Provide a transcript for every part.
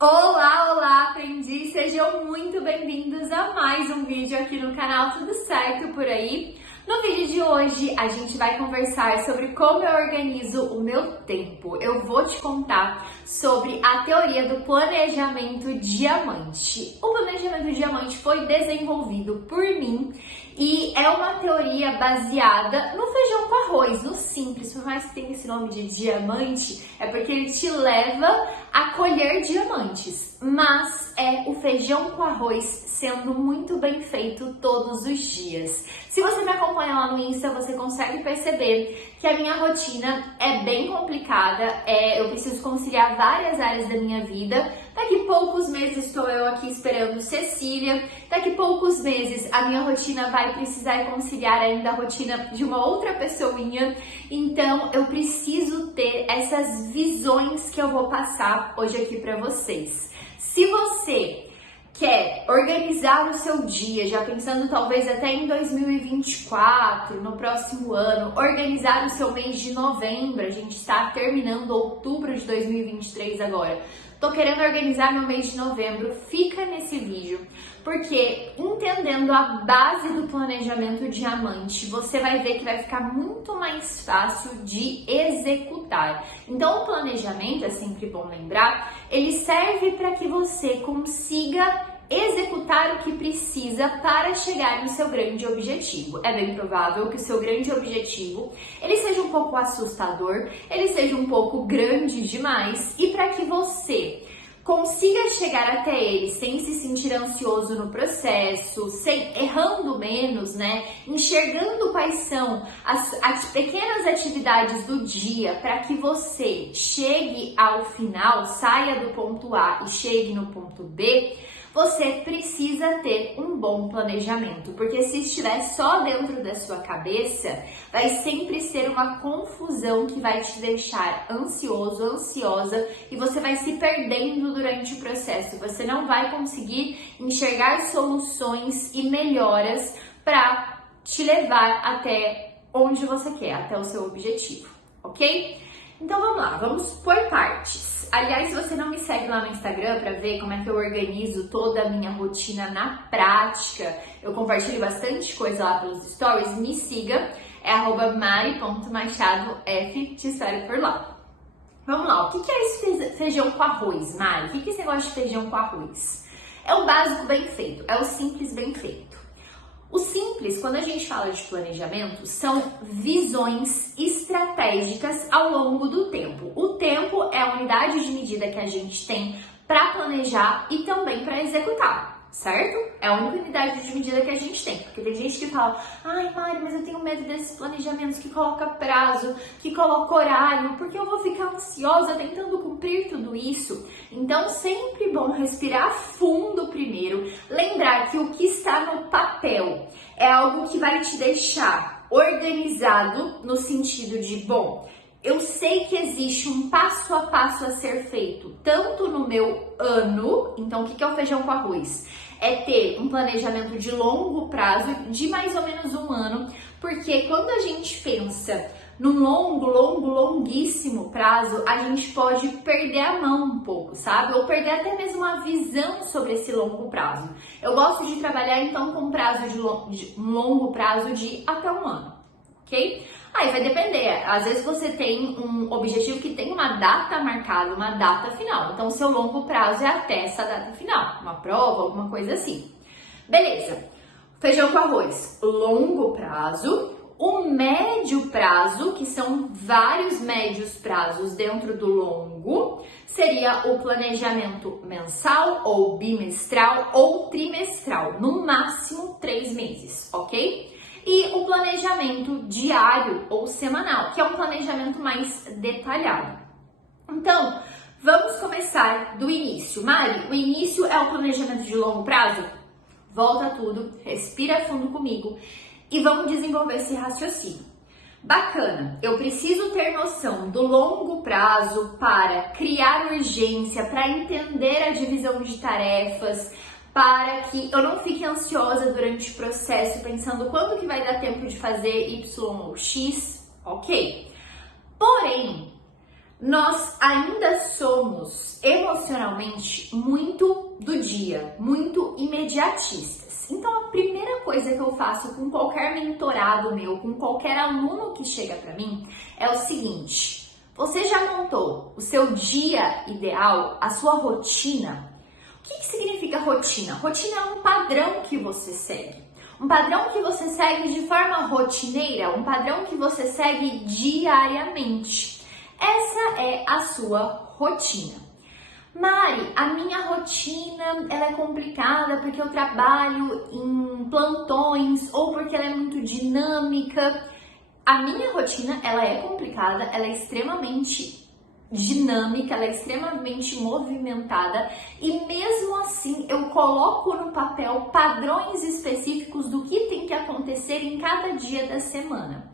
Olá, olá, aprendiz! Sejam muito bem-vindos a mais um vídeo aqui no canal Tudo Certo Por Aí? No vídeo de hoje, a gente vai conversar sobre como eu organizo o meu tempo. Eu vou te contar sobre a teoria do planejamento diamante. O planejamento diamante foi desenvolvido por mim e é uma teoria baseada no feijão com arroz, no simples. Por mais que tenha esse nome de diamante, é porque ele te leva a colher diamantes. Mas é o feijão com arroz sendo muito bem feito todos os dias. Se você me acompanha lá no Insta, você consegue perceber que a minha rotina é bem complicada. Eu preciso conciliar várias áreas da minha vida. Daqui poucos meses estou eu aqui esperando Cecília. Daqui poucos meses a minha rotina vai precisar conciliar ainda a rotina de uma outra pessoinha. Então eu preciso ter essas visões que eu vou passar hoje aqui para vocês. Se você quer organizar o seu dia, já pensando talvez até em 2024, no próximo ano, organizar o seu mês de novembro, a gente está terminando outubro de 2023 agora. Tô querendo organizar meu mês de novembro, fica nesse vídeo, porque entendendo a base do planejamento diamante, você vai ver que vai ficar muito mais fácil de executar. Então o planejamento, é sempre bom lembrar, ele serve para que você consiga executar o que precisa para chegar no seu grande objetivo. É bem provável que o seu grande objetivo ele seja um pouco assustador, ele seja um pouco grande demais, e para que você consiga chegar até ele sem se sentir ansioso no processo, errando menos, enxergando quais são as pequenas atividades do dia para que você chegue ao final, saia do ponto A e chegue no ponto B, você precisa ter um bom planejamento, porque se estiver só dentro da sua cabeça, vai sempre ser uma confusão que vai te deixar ansioso, ansiosa, e você vai se perdendo durante o processo. Você não vai conseguir enxergar soluções e melhoras para te levar até onde você quer, até o seu objetivo, ok? Então vamos lá, vamos por partes. Aliás, se você não me segue lá no Instagram para ver como é que eu organizo toda a minha rotina na prática, eu compartilho bastante coisa lá pelos stories, me siga, é @mari.machadof, te espero por lá. Vamos lá, o que é esse feijão com arroz, Mari? O que é esse negócio de feijão com arroz? É o básico bem feito, é o simples bem feito. O simples, quando a gente fala de planejamento, são visões estratégicas ao longo do tempo. O tempo é a unidade de medida que a gente tem para planejar e também para executar, certo? É a única unidade de medida que a gente tem. Porque tem gente que fala, ai Mari, mas eu tenho medo desses planejamentos que coloca prazo, que coloca horário, porque eu vou ficar ansiosa tentando cumprir tudo isso. Então, sempre bom respirar fundo primeiro, lembrar que o que está no papel é algo que vai te deixar organizado no sentido de, bom, eu sei que existe um passo a passo a ser feito, tanto no meu ano, então o que é o feijão com arroz? É ter um planejamento de longo prazo, de mais ou menos um ano, porque quando a gente pensa num longuíssimo prazo, a gente pode perder a mão um pouco, sabe? Ou perder até mesmo a visão sobre esse longo prazo. Eu gosto de trabalhar então com um longo prazo de até um ano, ok? Aí vai depender, às vezes você tem um objetivo que tem uma data marcada, uma data final. Então, o seu longo prazo é até essa data final, uma prova, alguma coisa assim. Beleza, feijão com arroz, longo prazo. O médio prazo, que são vários médios prazos dentro do longo, seria o planejamento mensal ou bimestral ou trimestral, no máximo 3 meses, ok? E o planejamento diário ou semanal, que é um planejamento mais detalhado. Então, vamos começar do início. Mari, o início é o planejamento de longo prazo? Volta tudo, respira fundo comigo e vamos desenvolver esse raciocínio. Bacana, eu preciso ter noção do longo prazo para criar urgência, para entender a divisão de tarefas, para que eu não fique ansiosa durante o processo, pensando quando que vai dar tempo de fazer Y ou X, ok? Porém, Nós ainda somos emocionalmente muito do dia, muito imediatistas. Então, a primeira coisa que eu faço com qualquer mentorado meu, com qualquer aluno que chega para mim, é o seguinte: você já montou o seu dia ideal, a sua rotina? O que significa rotina? Rotina é um padrão que você segue. Um padrão que você segue de forma rotineira, um padrão que você segue diariamente. Essa é a sua rotina. Mari, a minha rotina ela é complicada porque eu trabalho em plantões ou porque ela é muito dinâmica. A minha rotina ela é complicada, ela é extremamente dinâmica, ela é extremamente movimentada e mesmo assim eu coloco no papel padrões específicos do que tem que acontecer em cada dia da semana.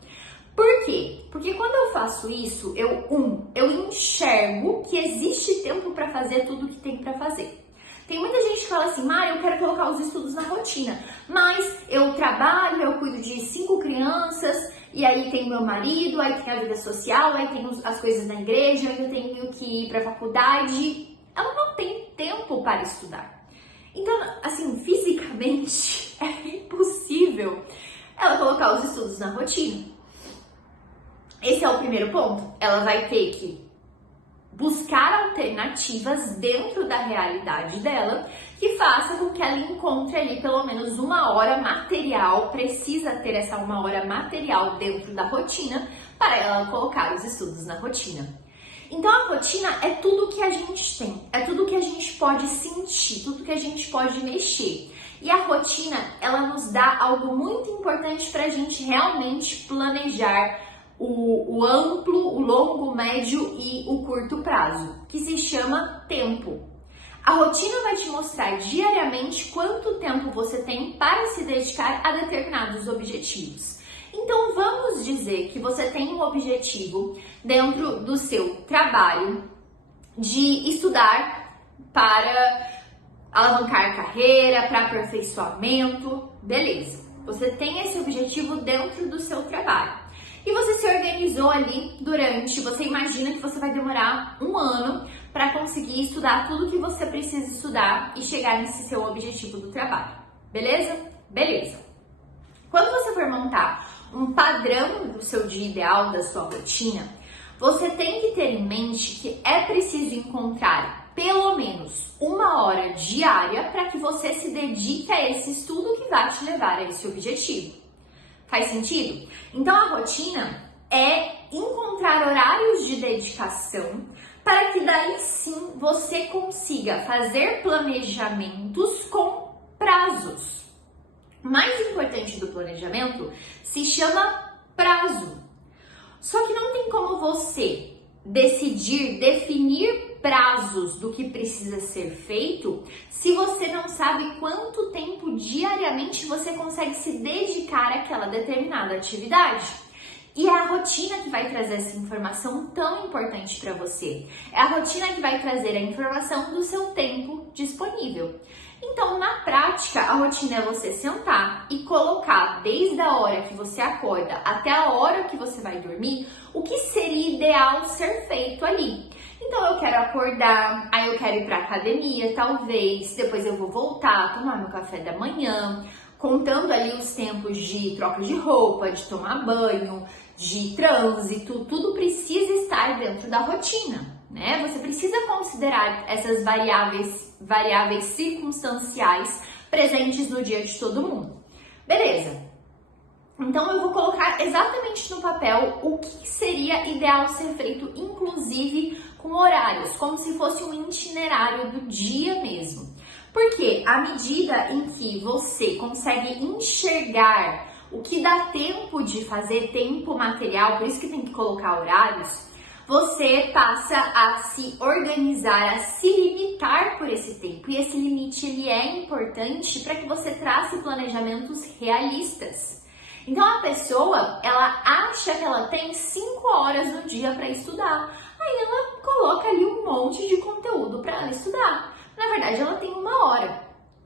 Por quê? Porque quando eu faço isso, eu enxergo que existe tempo para fazer tudo o que tem para fazer. Tem muita gente que fala assim, Mari, eu quero colocar os estudos na rotina, mas eu trabalho, eu cuido de 5 crianças, e aí tem meu marido, aí tem a vida social, aí tem as coisas da igreja, eu tenho que ir para a faculdade. Ela não tem tempo para estudar. Então, assim, fisicamente é impossível ela colocar os estudos na rotina. Esse é o primeiro ponto. Ela vai ter que buscar alternativas dentro da realidade dela que faça com que ela encontre ali pelo menos 1 hora material, precisa ter essa 1 hora material dentro da rotina para ela colocar os estudos na rotina. Então a rotina é tudo que a gente tem, é tudo que a gente pode sentir, tudo que a gente pode mexer. E a rotina, ela nos dá algo muito importante para a gente realmente planejar o amplo, o longo, o médio e o curto prazo, que se chama tempo. A rotina vai te mostrar diariamente quanto tempo você tem para se dedicar a determinados objetivos. Então vamos dizer que você tem um objetivo dentro do seu trabalho de estudar para alavancar a carreira, para aperfeiçoamento, beleza. Você tem esse objetivo dentro do seu trabalho. E você se organizou ali você imagina que você vai demorar 1 ano para conseguir estudar tudo que você precisa estudar e chegar nesse seu objetivo do trabalho. Beleza? Beleza. Quando você for montar um padrão do seu dia ideal, da sua rotina, você tem que ter em mente que é preciso encontrar pelo menos 1 hora diária para que você se dedique a esse estudo que vai te levar a esse objetivo. Faz sentido? Então a rotina é encontrar horários de dedicação para que daí sim você consiga fazer planejamentos com prazos. O mais importante do planejamento se chama prazo. Só que não tem como você definir prazos do que precisa ser feito se você não sabe quanto tempo diariamente você consegue se dedicar àquela determinada atividade. E é a rotina que vai trazer essa informação tão importante para você. É a rotina que vai trazer a informação do seu tempo disponível. Então, na prática, a rotina é você sentar e colocar desde a hora que você acorda até a hora que você vai dormir o que seria ideal ser feito ali. Então, eu quero acordar, aí eu quero ir para academia, talvez, depois eu vou voltar, tomar meu café da manhã, contando ali os tempos de troca de roupa, de tomar banho, de trânsito, tudo precisa estar dentro da rotina. Né? Você precisa considerar essas variáveis circunstanciais presentes no dia de todo mundo. Beleza. Então eu vou colocar exatamente no papel o que seria ideal ser feito, inclusive com horários, como se fosse um itinerário do dia mesmo. Porque à medida em que você consegue enxergar o que dá tempo de fazer, tempo material, por isso que tem que colocar horários, você passa a se organizar, a se limitar por esse tempo. E esse limite ele é importante para que você trace planejamentos realistas. Então a pessoa, ela acha que ela tem 5 horas no dia para estudar. Aí ela coloca ali um monte de conteúdo para ela estudar. Na verdade, ela tem 1 hora.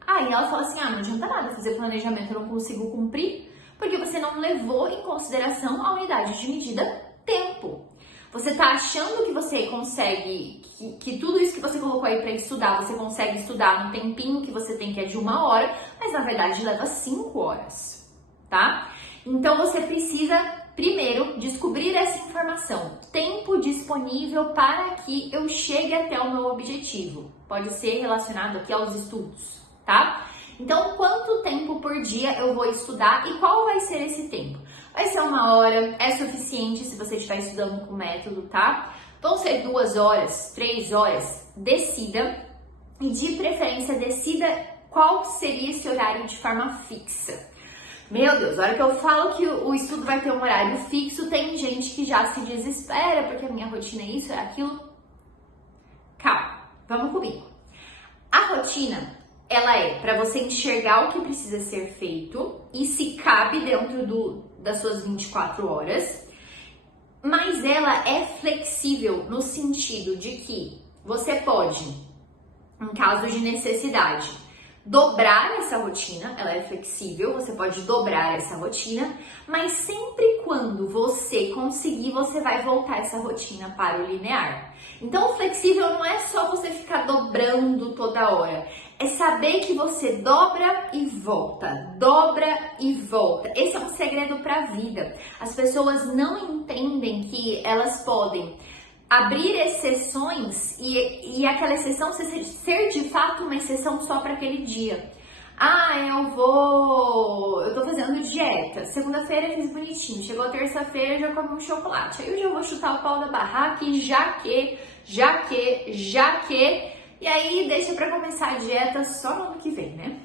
Aí ela fala assim, não adianta nada fazer planejamento, eu não consigo cumprir, porque você não levou em consideração a unidade de medida tempo. Você tá achando que você consegue, que tudo isso que você colocou aí pra estudar, você consegue estudar no tempinho que você tem, que é de 1 hora, mas na verdade leva 5 horas, tá? Então você precisa primeiro descobrir essa informação, tempo disponível para que eu chegue até o meu objetivo. Pode ser relacionado aqui aos estudos, tá? Então, quanto tempo por dia eu vou estudar e qual vai ser esse tempo? Vai ser 1 hora, é suficiente se você estiver estudando com método, tá? Vão ser 2 horas, 3 horas, decida. E de preferência, decida qual seria esse horário de forma fixa. Meu Deus, a hora que eu falo que o estudo vai ter um horário fixo, tem gente que já se desespera porque a minha rotina é isso, é aquilo. Calma, vamos comigo. A rotina, ela é para você enxergar o que precisa ser feito e se cabe dentro das suas 24 horas, mas ela é flexível no sentido de que você pode, em caso de necessidade, dobrar essa rotina, ela é flexível, você pode dobrar essa rotina, mas sempre quando você conseguir, você vai voltar essa rotina para o linear. Então, o flexível não é só você ficar dobrando toda hora, é saber que você dobra e volta, dobra e volta. Esse é um segredo para a vida. As pessoas não entendem que elas podem abrir exceções e aquela exceção ser de fato uma exceção só para aquele dia. Ah, eu tô fazendo dieta. Segunda-feira eu fiz bonitinho. Chegou a terça-feira eu já comi um chocolate. Aí eu já vou chutar o pau da barraca e já que. E aí deixa pra começar a dieta só no ano que vem, né?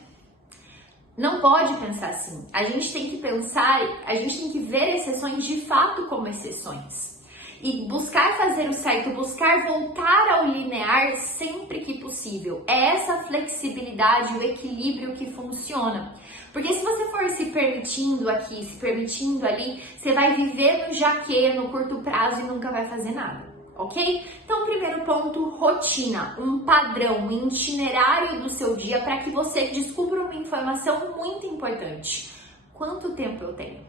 Não pode pensar assim. A gente tem que pensar, a gente tem que ver exceções de fato como exceções. E buscar fazer o certo, buscar voltar ao linear sempre que possível. É essa flexibilidade, o equilíbrio que funciona. Porque se você for se permitindo aqui, se permitindo ali, você vai viver no jaquê, no curto prazo e nunca vai fazer nada, ok? Então, primeiro ponto, rotina, um padrão, um itinerário do seu dia para que você descubra uma informação muito importante. Quanto tempo eu tenho,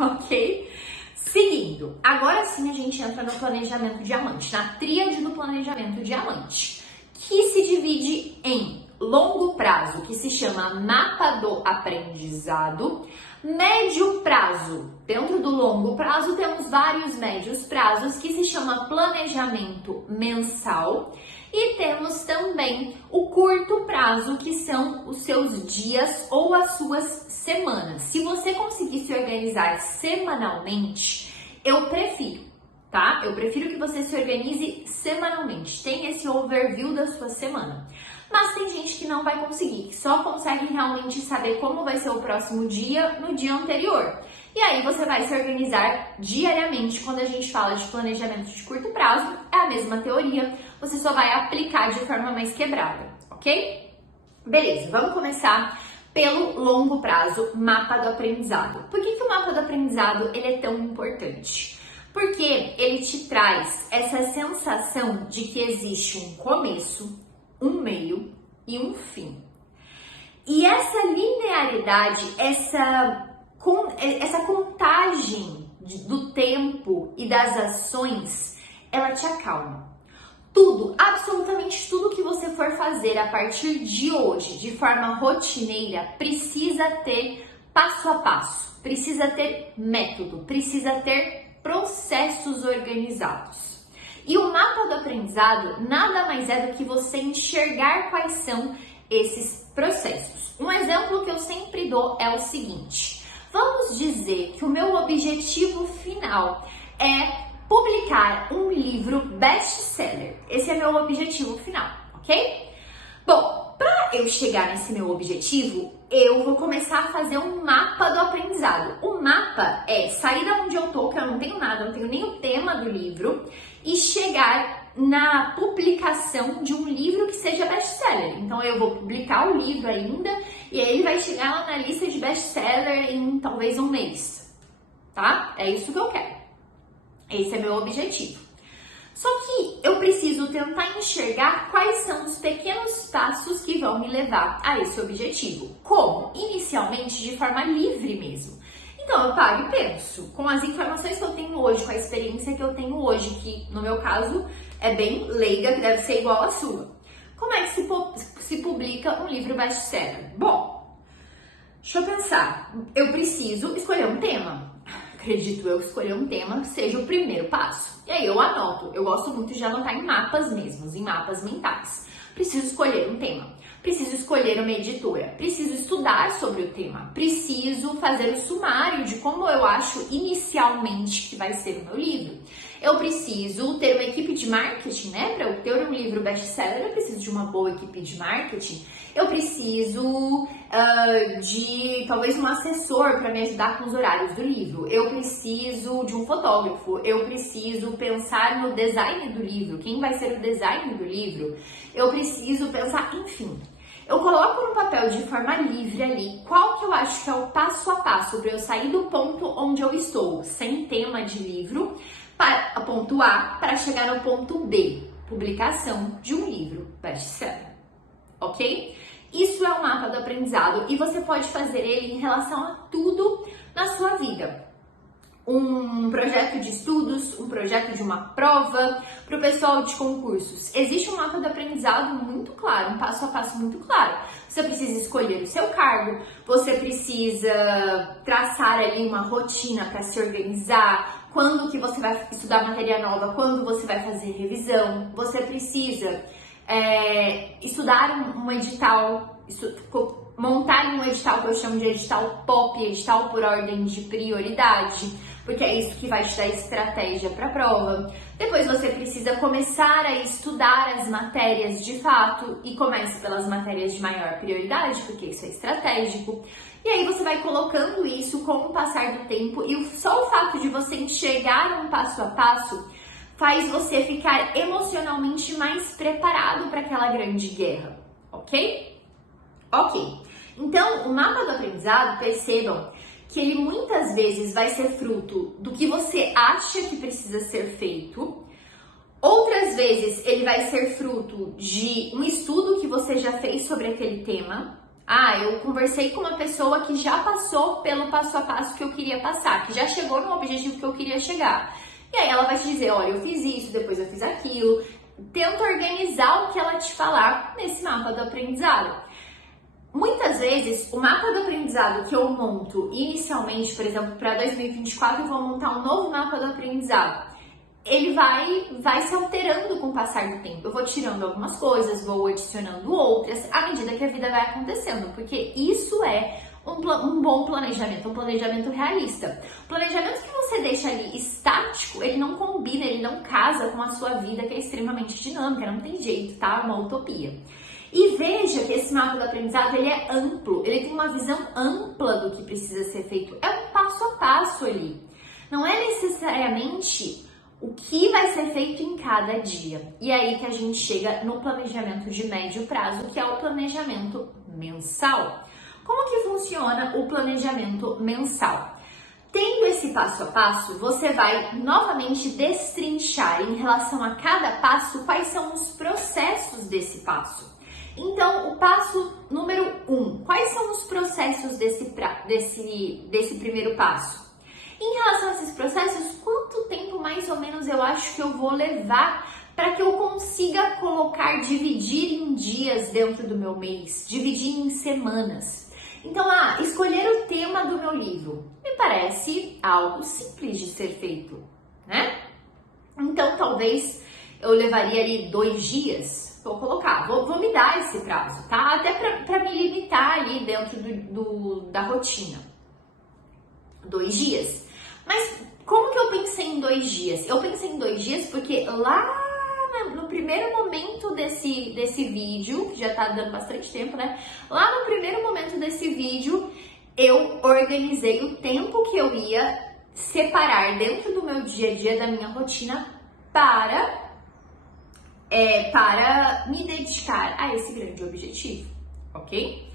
ok? Seguindo, agora sim a gente entra no planejamento diamante, na tríade do planejamento diamante, que se divide em longo prazo, que se chama mapa do aprendizado, médio prazo. Dentro do longo prazo temos vários médios prazos, que se chama planejamento mensal, e temos também o curto prazo, que são os seus dias ou as suas semanas. Se você conseguir se organizar semanalmente, eu prefiro, tá? Eu prefiro que você se organize semanalmente, tenha esse overview da sua semana. Mas tem gente que não vai conseguir, que só consegue realmente saber como vai ser o próximo dia no dia anterior. E aí você vai se organizar diariamente. Quando a gente fala de planejamento de curto prazo, é a mesma teoria, você só vai aplicar de forma mais quebrada, ok? Beleza, vamos começar pelo longo prazo, mapa do aprendizado. Por que o mapa do aprendizado ele é tão importante? Porque ele te traz essa sensação de que existe um começo, um meio e um fim. E essa linearidade, essa contagem do tempo e das ações, ela te acalma. Tudo, absolutamente tudo que você for fazer a partir de hoje, de forma rotineira, precisa ter passo a passo, precisa ter método, precisa ter processos organizados. E o mapa do aprendizado nada mais é do que você enxergar quais são esses processos. Um exemplo que eu sempre dou é o seguinte: vamos dizer que o meu objetivo final é publicar um livro best-seller. Esse é meu objetivo final, ok? Bom, para eu chegar nesse meu objetivo, eu vou começar a fazer um mapa do aprendizado. O mapa é sair da onde eu tô, que eu não tenho nada, não tenho nem o tema do livro, e chegar na publicação de um livro que seja best-seller. Então eu vou publicar o livro ainda, e aí ele vai chegar lá na lista de best-seller em talvez um mês, tá? É isso que eu quero. Esse é meu objetivo. Só que eu preciso tentar enxergar quais são os pequenos passos que vão me levar a esse objetivo. Como? Inicialmente de forma livre mesmo. Então eu paro e penso, com as informações que eu tenho hoje, com a experiência que eu tenho hoje, que no meu caso é bem leiga, que deve ser igual à sua. Como é que se publica um livro best-seller? Bom, deixa eu pensar. Eu preciso escolher um tema. Acredito eu que escolher um tema seja o primeiro passo. E aí eu anoto. Eu gosto muito de anotar em mapas mesmos, em mapas mentais. Preciso escolher um tema. Preciso escolher uma editora. Preciso estudar sobre o tema. Preciso fazer o sumário de como eu acho inicialmente que vai ser o meu livro. Eu preciso ter uma equipe de marketing, né? Para eu ter um livro best-seller, eu preciso de uma boa equipe de marketing. Eu preciso de talvez um assessor para me ajudar com os horários do livro. Eu preciso de um fotógrafo. Eu preciso pensar no design do livro. Quem vai ser o design do livro? Eu preciso pensar, enfim. Eu coloco no papel de forma livre ali qual que eu acho que é o passo a passo para eu sair do ponto onde eu estou, sem tema de livro, para ponto A, para chegar no ponto B, publicação de um livro best-seller, ok? Isso é um mapa do aprendizado e você pode fazer ele em relação a tudo na sua vida. Um projeto de estudos, um projeto de uma prova, para o pessoal de concursos. Existe um mapa do aprendizado muito claro, um passo a passo muito claro. Você precisa escolher o seu cargo, você precisa traçar ali uma rotina para se organizar, quando que você vai estudar matéria nova, quando você vai fazer revisão, você precisa estudar um edital, montar um edital que eu chamo de edital POP, edital por ordem de prioridade, porque é isso que vai te dar estratégia para a prova. Depois você precisa começar a estudar as matérias de fato e comece pelas matérias de maior prioridade, porque isso é estratégico. E aí você vai colocando isso com o passar do tempo e só o fato de você enxergar um passo a passo faz você ficar emocionalmente mais preparado para aquela grande guerra, ok? Ok. Então, o mapa do aprendizado, percebam que ele muitas vezes vai ser fruto do que você acha que precisa ser feito. Outras vezes ele vai ser fruto de um estudo que você já fez sobre aquele tema. Eu conversei com uma pessoa que já passou pelo passo a passo que eu queria passar, que já chegou no objetivo que eu queria chegar. E aí ela vai te dizer, olha, eu fiz isso, depois eu fiz aquilo. Tenta organizar o que ela te falar nesse mapa do aprendizado. Muitas vezes, o mapa do aprendizado que eu monto inicialmente, por exemplo, para 2024, eu vou montar um novo mapa do aprendizado. Ele vai se alterando com o passar do tempo. Eu vou tirando algumas coisas, vou adicionando outras, à medida que a vida vai acontecendo, porque isso é um bom planejamento, um planejamento realista. O planejamento que você deixa ali estático, ele não combina, ele não casa com a sua vida, que é extremamente dinâmica, não tem jeito, tá? É uma utopia. E veja que esse mapa do aprendizado, ele é amplo, ele tem uma visão ampla do que precisa ser feito. É um passo a passo ali. Não é necessariamente o que vai ser feito em cada dia. E aí que a gente chega no planejamento de médio prazo, que é o planejamento mensal. Como que funciona o planejamento mensal? Tendo esse passo a passo, você vai novamente destrinchar em relação a cada passo quais são os processos desse passo. Então, o passo número 1, quais são os processos desse primeiro passo? Em relação a esses processos, quanto tempo mais ou menos eu acho que eu vou levar para que eu consiga dividir em dias dentro do meu mês, dividir em semanas? Então, escolher o tema do meu livro me parece algo simples de ser feito, né? Então, talvez eu levaria ali 2 dias, vou colocar, vou me dar esse prazo, tá? Até para me limitar ali dentro da rotina. 2 dias. Mas como que eu pensei em 2 dias? Eu pensei em 2 dias porque lá no primeiro momento desse vídeo, que já tá dando bastante tempo, né? Lá no primeiro momento desse vídeo, eu organizei o tempo que eu ia separar dentro do meu dia a dia, da minha rotina, para me dedicar a esse grande objetivo, ok?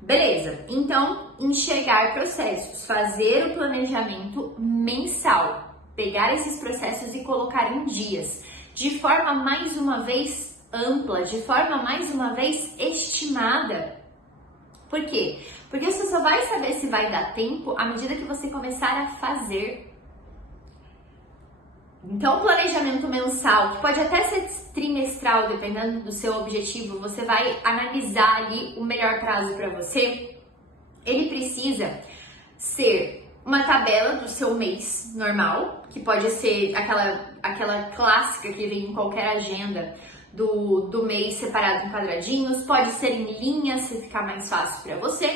Beleza, então enxergar processos, fazer o planejamento mensal, pegar esses processos e colocar em dias, de forma mais uma vez ampla, de forma mais uma vez estimada, Por quê? Porque você só vai saber se vai dar tempo à medida que você começar a fazer. Então, o planejamento mensal, que pode até ser trimestral, dependendo do seu objetivo, você vai analisar ali o melhor prazo para você. Ele precisa ser uma tabela do seu mês normal, que pode ser aquela clássica que vem em qualquer agenda do mês separado em quadradinhos, pode ser em linhas, se ficar mais fácil para você.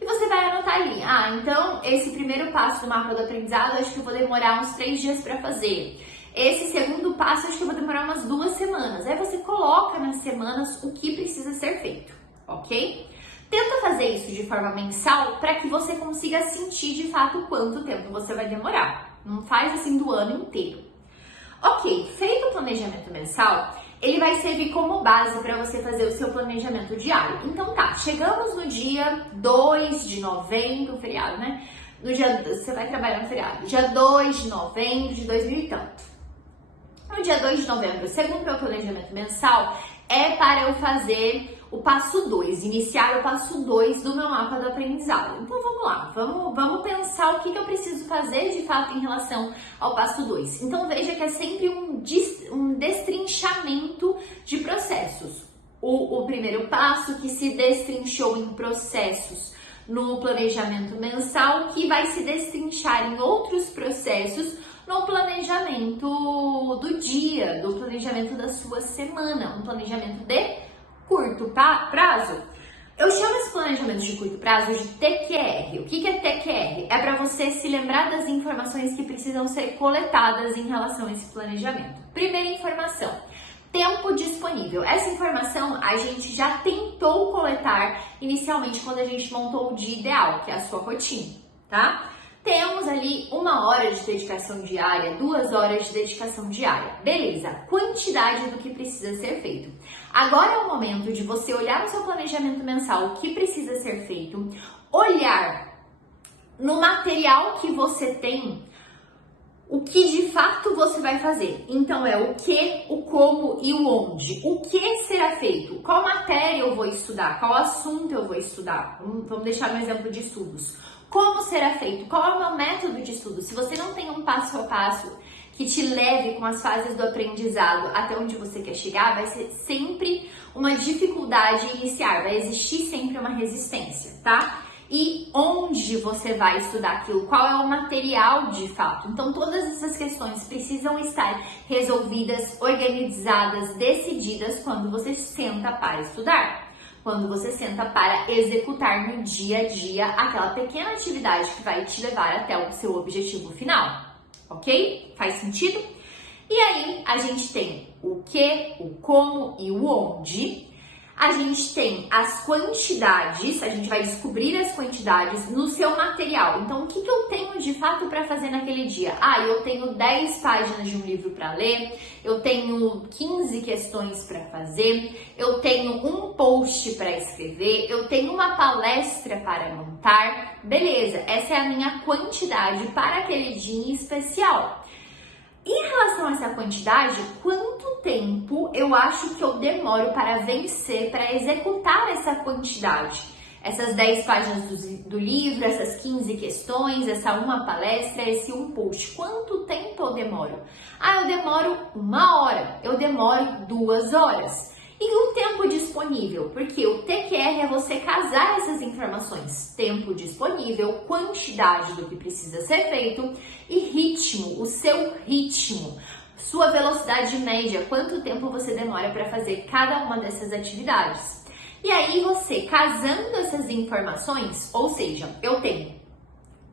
E você vai anotar ali, então esse primeiro passo do mapa do aprendizado, acho que eu vou demorar uns 3 dias para fazer. Esse segundo passo, acho que eu vou demorar umas 2 semanas. Aí você coloca nas semanas o que precisa ser feito, ok? Tenta fazer isso de forma mensal para que você consiga sentir de fato quanto tempo você vai demorar. Não faz assim do ano inteiro. Ok, feito o planejamento mensal, ele vai servir como base para você fazer o seu planejamento diário. Então tá, chegamos no dia 2 de novembro, feriado, né? Você vai trabalhar no feriado, dia 2 de novembro de 2000 e tanto. No dia 2 de novembro, segundo o meu planejamento mensal, é para eu fazer o passo 2, iniciar o passo 2 do meu mapa do aprendizado. Então vamos lá, vamos pensar o que eu preciso fazer de fato em relação ao passo 2. Então veja que é sempre um destrinchamento de processos. O primeiro passo que se destrinchou em processos no planejamento mensal, que vai se destrinchar em outros processos no planejamento do dia, do planejamento da sua semana, um planejamento de curto prazo. Eu chamo esse planejamento de curto prazo de TQR. O que é TQR? É para você se lembrar das informações que precisam ser coletadas em relação a esse planejamento. Primeira informação, tempo disponível. Essa informação a gente já tentou coletar inicialmente quando a gente montou o dia ideal, que é a sua rotina, tá? Temos ali 1 hora de dedicação diária, 2 horas de dedicação diária. Beleza, quantidade do que precisa ser feito. Agora é o momento de você olhar no seu planejamento mensal o que precisa ser feito, olhar no material que você tem o que de fato você vai fazer. Então é o que, o como e o onde. O que será feito? Qual matéria eu vou estudar? Qual assunto eu vou estudar? Vamos deixar no exemplo de estudos. Como será feito? Qual é o meu método de estudo? Se você não tem um passo a passo que te leve com as fases do aprendizado até onde você quer chegar, vai ser sempre uma dificuldade iniciar, vai existir sempre uma resistência, tá? E onde você vai estudar aquilo? Qual é o material de fato? Então, todas essas questões precisam estar resolvidas, organizadas, decididas quando você senta para estudar. Quando você senta para executar no dia a dia aquela pequena atividade que vai te levar até o seu objetivo final, ok? Faz sentido? E aí, a gente tem o que, o como e o onde. A gente tem as quantidades, a gente vai descobrir as quantidades no seu material. Então, o que eu tenho de fato para fazer naquele dia? Eu tenho 10 páginas de um livro para ler, eu tenho 15 questões para fazer, eu tenho um post para escrever, eu tenho uma palestra para montar. Beleza, essa é a minha quantidade para aquele dia em especial. Em relação a essa quantidade, quanto tempo eu acho que eu demoro para vencer, para executar essa quantidade? Essas 10 páginas do livro, essas 15 questões, essa uma palestra, esse um post. Quanto tempo eu demoro? Eu demoro 1 hora, eu demoro 2 horas. E o tempo disponível? Porque o TQR é você casar essas informações. Tempo disponível, quantidade do que precisa ser feito e ritmo, o seu ritmo. Sua velocidade média, quanto tempo você demora para fazer cada uma dessas atividades. E aí você, casando essas informações, ou seja, eu tenho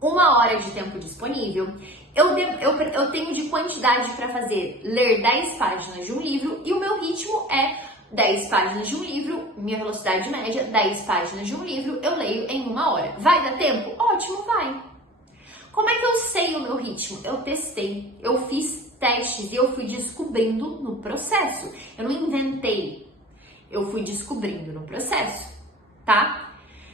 1 hora de tempo disponível, eu tenho de quantidade para fazer, ler 10 páginas de um livro e o meu ritmo é 10 páginas de um livro, minha velocidade média, 10 páginas de um livro, eu leio em 1 hora. Vai dar tempo? Ótimo, vai. Como é que eu sei o meu ritmo? Eu testei, eu fiz testes e eu fui descobrindo no processo. Eu não inventei, eu fui descobrindo no processo, tá?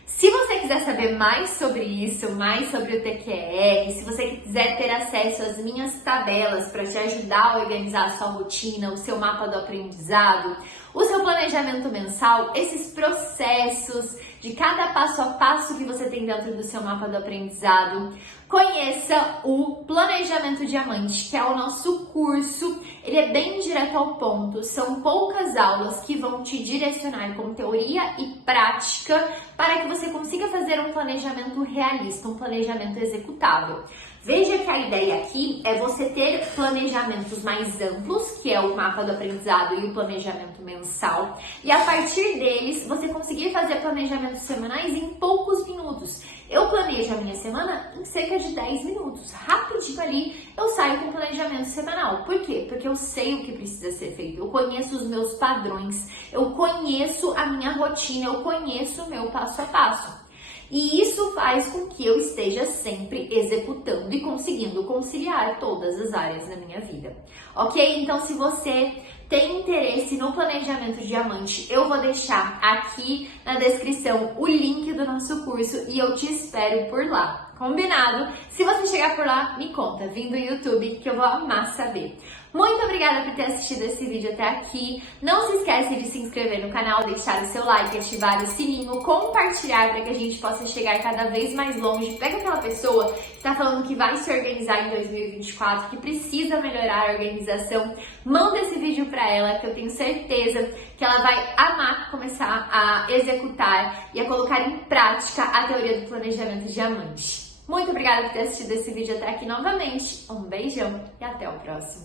Se você quiser saber mais sobre isso, mais sobre o TQR, se você quiser ter acesso às minhas tabelas para te ajudar a organizar a sua rotina, o seu mapa do aprendizado, o seu planejamento mensal, esses processos de cada passo a passo que você tem dentro do seu mapa do aprendizado. Conheça o Planejamento Diamante, que é o nosso curso. Ele é bem direto ao ponto, são poucas aulas que vão te direcionar com teoria e prática para que você consiga fazer um planejamento realista, um planejamento executável. Veja que a ideia aqui é você ter planejamentos mais amplos, que é o mapa do aprendizado e o planejamento mensal, e a partir deles você conseguir fazer planejamentos semanais em poucos minutos. Eu planejo a minha semana em cerca de 10 minutos. Rapidinho ali eu saio com o planejamento semanal. Por quê? Porque eu sei o que precisa ser feito. Eu conheço os meus padrões, eu conheço a minha rotina, eu conheço o meu passo a passo. E isso faz com que eu esteja sempre executando e conseguindo conciliar todas as áreas da minha vida. Ok? Então, se você tem interesse no Planejamento Diamante, eu vou deixar aqui na descrição o link do nosso curso e eu te espero por lá. Combinado? Se você chegar por lá, me conta, vim do YouTube, que eu vou amar saber. Muito obrigada por ter assistido esse vídeo até aqui. Não se esquece de se inscrever no canal, deixar o seu like, ativar o sininho, compartilhar para que a gente possa chegar cada vez mais longe. Pega aquela pessoa que está falando que vai se organizar em 2024, que precisa melhorar a organização. Manda esse vídeo para ela, que eu tenho certeza que ela vai amar começar a executar e a colocar em prática a teoria do planejamento diamante. Muito obrigada por ter assistido esse vídeo até aqui novamente. Um beijão e até o próximo.